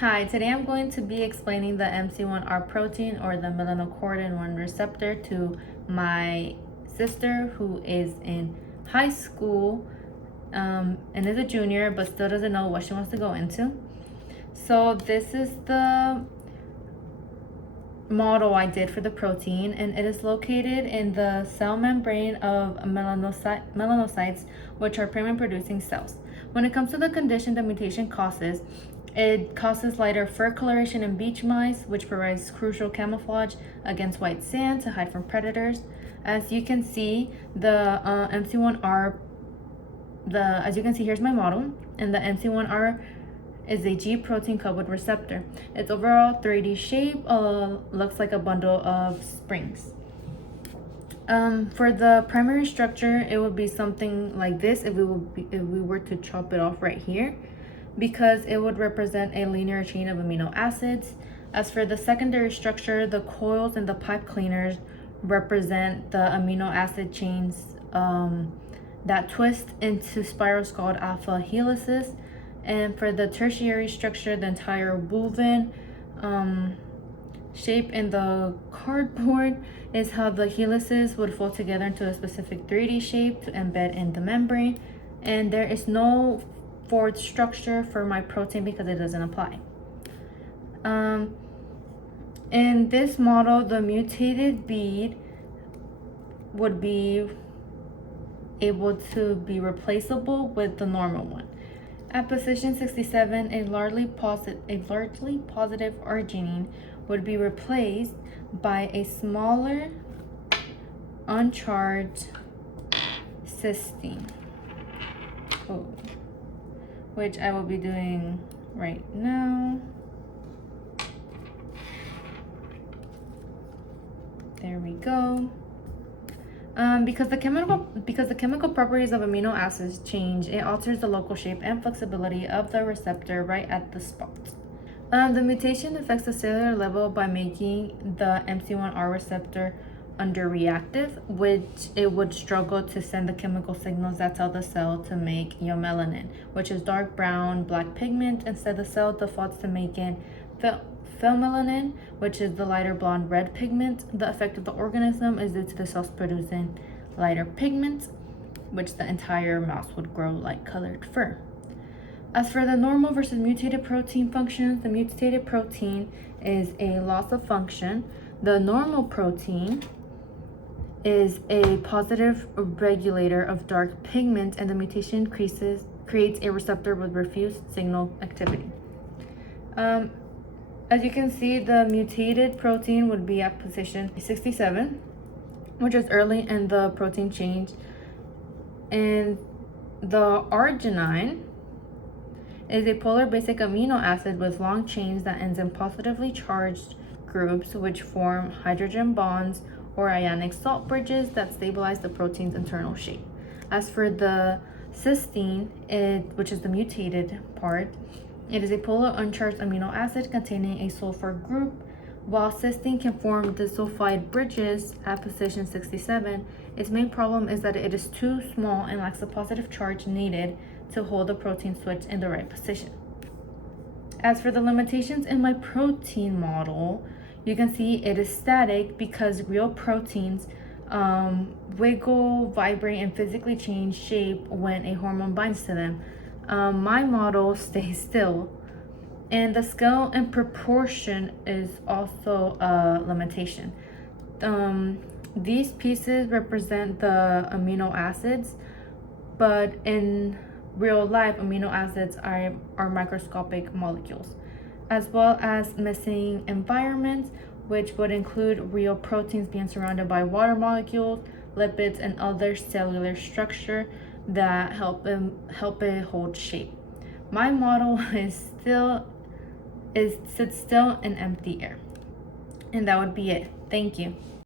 Hi, today I'm going to be explaining the MC1R protein or the melanocortin-1 receptor to my sister who is in high school and is a junior but still doesn't know what she wants to go into. So this is the model I did for the protein, and it is located in the cell membrane of melanocytes, which are pigment producing cells. When it comes to the condition the mutation causes, it causes lighter fur coloration in beach mice, which provides crucial camouflage against white sand to hide from predators. As you can see, the MC1R, as you can see, here's my model, and the MC1R is a G protein coupled receptor. Its overall 3D shape looks like a bundle of springs. For the primary structure, it would be something like this if we were to chop it off right here, because it would represent a linear chain of amino acids. As for the secondary structure, the coils and the pipe cleaners represent the amino acid chains that twist into spirals called alpha helices. And for the tertiary structure, the entire woven shape in the cardboard is how the helices would fold together into a specific 3D shape to embed in the membrane. And there is no fourth structure for my protein because it doesn't apply. In this model, the mutated bead would be able to be replaceable with the normal one. At position 67, a largely positive arginine would be replaced by a smaller uncharged cysteine, which I will be doing right now. There we go. Because the chemical properties of amino acids change, it alters the local shape and flexibility of the receptor right at the spot. The mutation affects the cellular level by making the MC1R receptor underreactive, which it would struggle to send the chemical signals that tell the cell to make eumelanin, which is dark brown black pigment. Instead, the cell defaults to making phenmelanin, which is the lighter blonde red pigment. The effect of the organism is due to the cells producing lighter pigment, which the entire mouse would grow like colored fur. As for the normal versus mutated protein functions, the mutated protein is a loss of function. The normal protein is a positive regulator of dark pigment, and the mutation creates a receptor with refused signal activity. As you can see, the mutated protein would be at position 67, which is early in the protein change. And the arginine is a polar basic amino acid with long chains that ends in positively charged groups, which form hydrogen bonds or ionic salt bridges that stabilize the protein's internal shape. As for the cysteine, which is the mutated part, it is a polar uncharged amino acid containing a sulfur group. While cysteine can form disulfide bridges at position 67, its main problem is that it is too small and lacks the positive charge needed to hold the protein switch in the right position. As for the limitations in my protein model, you can see it is static because real proteins wiggle, vibrate, and physically change shape when a hormone binds to them. My model stays still, and the scale and proportion is also a limitation. These pieces represent the amino acids, but in real life, amino acids are microscopic molecules, as well as missing environments, which would include real proteins being surrounded by water molecules, lipids, and other cellular structure that help it hold shape. My model sits still in empty air. And that would be it. Thank you.